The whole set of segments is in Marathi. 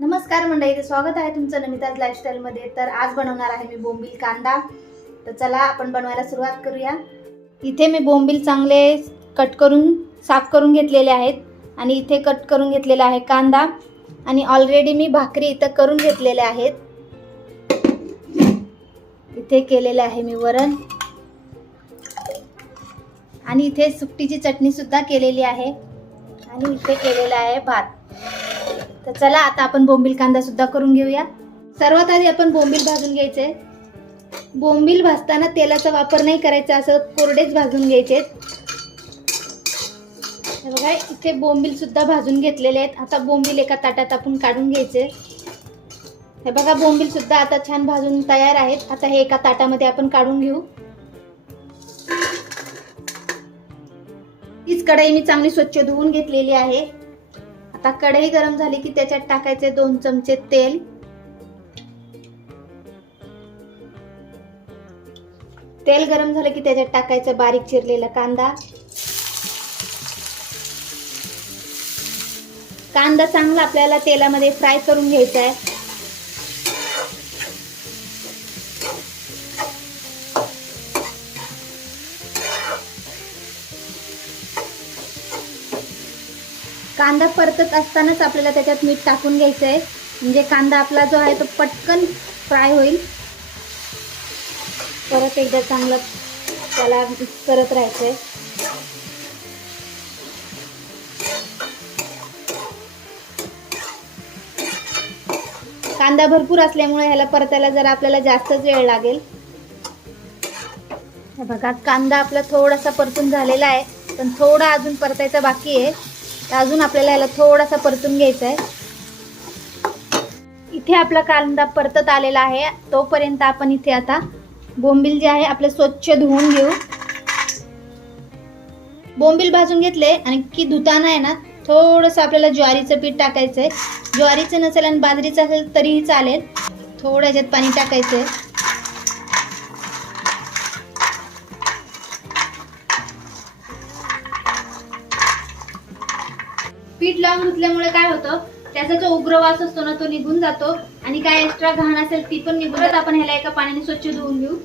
नमस्कार मंडळी स्वागत आहे तुमचं नमिताज लाईफस्टाईलमध्ये तर आज बनवणार आहे मी बोंबील कांदा. तर चला आपण बनवायला सुरुवात करूया. इथे मी बोंबील चांगले कट करून साफ करून घेतलेले आहेत. आणि इथे कट करून घेतलेला आहे कांदा. आणि ऑलरेडी मी भाकरी इथं करून घेतलेल्या आहेत. इथे केलेले आहे मी वरण. आणि इथे सुकटीची चटणीसुद्धा केलेली आहे. आणि इथे केलेला आहे भात. तर चला आता आपण बोंबील कांदा सुद्धा करून घेऊया. सर्वात आधी आपण बोंबील भाजून घ्यायचे. बोंबील भाजताना तेलाचा वापर नाही करायचा असं कोरडेच भाजून घ्यायचे. बघा इथे बोंबील सुद्धा भाजून घेतलेले आहेत. आता बोंबील एका ताटात आपण काढून घ्यायचे. हे बघा बोंबील सुद्धा आता छान भाजून तयार आहेत. आता हे एका ताटामध्ये आपण काढून घेऊ. तीच कढई मी चांगली स्वच्छ धुवून घेतलेली आहे. आता कढई गरम झाली की त्याच्यात टाकायचे दोन चमचे तेल. तेल गरम झालं की त्याच्यात टाकायचं बारीक चिरलेला कांदा. कांदा चांगला आपल्याला तेलामध्ये फ्राय करून घ्यायचा आहे. कांदा परतत असतानाच आपल्याला त्याच्यात मीठ टाकून घ्यायचं आहे म्हणजे कांदा आपला जो आहे तो पटकन फ्राय होईल. परत एकदा चांगलं त्याला करत राहायचं आहे कांदा भरपूर असल्यामुळे ह्याला परतायला जरा आपल्याला जास्तच वेळ लागेल. बघा कांदा आपला थोडासा परतून झालेला आहे पण थोडा अजून परतायचा बाकी आहे. तर अजून आपल्याला याला थोडासा परतून घ्यायचा आहे इथे आपला कांदा परतत आलेला आहे. तोपर्यंत आपण इथे आता बोंबील जे आहे आपले स्वच्छ धुवून घेऊ. बोंबील भाजून घेतले आणि की धुताना आहे ना थोडंसं आपल्याला ज्वारीचं पीठ टाकायचं आहे ज्वारीचं नसेल आणि बाजरीचं असेल तरीही चालेल. थोडं याच्यात पाणी टाकायचं आहे पीठ लावून धुतल्यामुळे काय होतं त्याचा जो उग्र वास असतो ना तो निघून जातो. आणि काय एक्स्ट्रा घाण असेल ती पण निघून आपण ह्याला एका पाण्याने स्वच्छ धुवून घेऊ.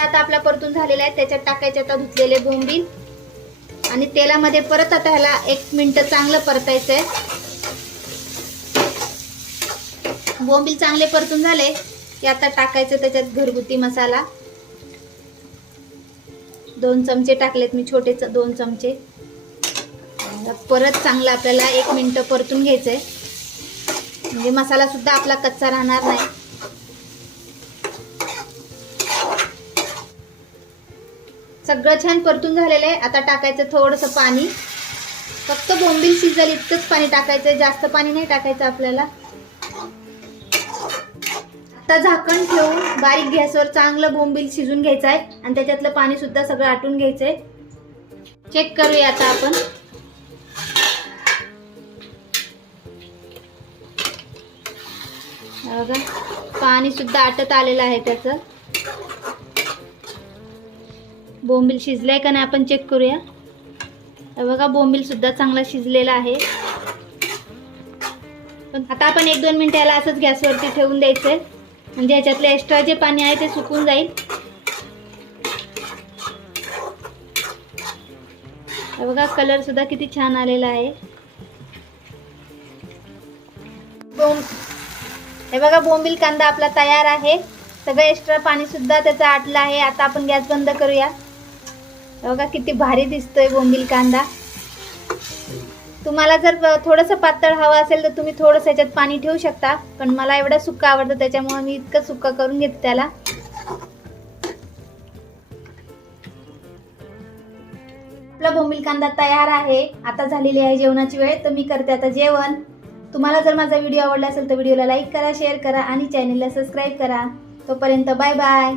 आता आपला परतून झालेला आहे. त्याच्यात टाकायचे आता धुतलेले बोंबील. आणि तेलामध्ये परत आता ह्याला एक मिनटं चांगलं परतायचं आहे बोंबील चांगले परतून झाले. की आता टाकायचं त्याच्यात घरगुती मसाला. दोन चमचे टाकलेत मी छोटे च- दोन चमचे. परत चांगलं आपल्याला एक मिनटं परतून घ्यायचं आहे म्हणजे मसालासुद्धा आपला कच्चा राहणार नाही. सगळं छान परतून झालेलं आहे. आता टाकायचं थोडंसं पाणी. फक्त बोंबील शिजल इतकंच पाणी टाकायचं जास्त पाणी नाही टाकायचं आपल्याला. आता झाकण ठेवून बारीक गॅसवर चांगलं बोंबील शिजून घ्यायचं आहे आणि त्याच्यातलं पाणी सुद्धा सगळं आटून घ्यायचं आहे चेक करूया आता आपण. पाणी सुद्धा आटत आलेलं आहे त्याचं. बोंबील शिजलंय का नाही आपण चेक करूया. बघा बोंबील सुद्धा चांगला शिजलेला आहे. पण आता आपण एक दोन मिनिटं याला असंच गॅसवरती ठेवून द्यायचंय. म्हणजे ह्याच्यातलं एक्स्ट्रा जे पाणी आहे ते सुकून जाईल. हे बघा कलर सुद्धा किती छान आलेला आहे. बोंब. हे बघा बोंबील कांदा आपला तयार आहे. सगळं एक्स्ट्रा पाणी सुद्धा त्याचं आटलं आहे. आता आपण गॅस बंद करूया. बघा किती भारी दिसतोय बोंबील कांदा. तुम्हाला जर थोडंसं पातळ हवं असेल तर तुम्ही थोडंसं याच्यात पाणी ठेवू शकता. पण मला एवढं सुक्का आवडतं त्याच्यामुळे मी इतकं सुक्का करून घेते त्याला. आपला बोंबील कांदा तयार आहे. आता झालेली आहे जेवणाची वेळ तर मी करते आता जेवण. तुम्हाला जर माझा व्हिडिओ आवडला असेल तर व्हिडिओला लाईक करा शेअर करा आणि चॅनलला सबस्क्राईब करा. तोपर्यंत बाय बाय.